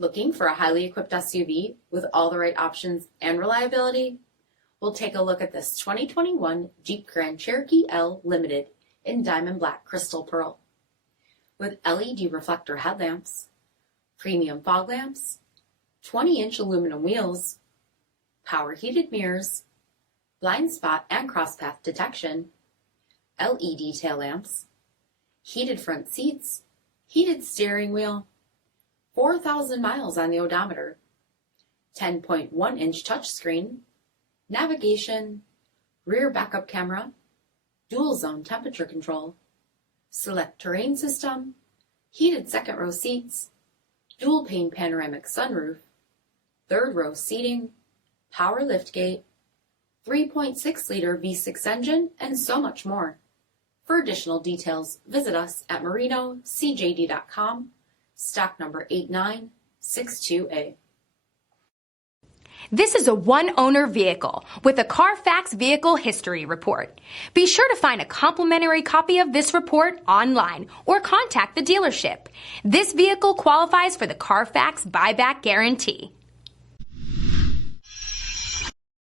Looking for a highly equipped SUV with all the right options and reliability? We'll take a look at this 2021 Jeep Grand Cherokee L Limited in Diamond Black Crystal Pearl. With LED reflector headlamps, premium fog lamps, 20-inch aluminum wheels, power heated mirrors, blind spot and crosspath detection, LED tail lamps, heated front seats, heated steering wheel, 4,000 miles on the odometer, 10.1-inch touchscreen, navigation, rear backup camera, dual zone temperature control, SELEC-TERRAIN system, heated second row seats, dual pane panoramic sunroof, third row seating, power liftgate, 3.6-liter V6 engine, and so much more. For additional details, visit us at marinocjd.com, stock number 8962A. This is a one-owner vehicle with a CARFAX vehicle history report. Be sure to find a complimentary copy of this report online or contact the dealership. This vehicle qualifies for the CARFAX buyback guarantee.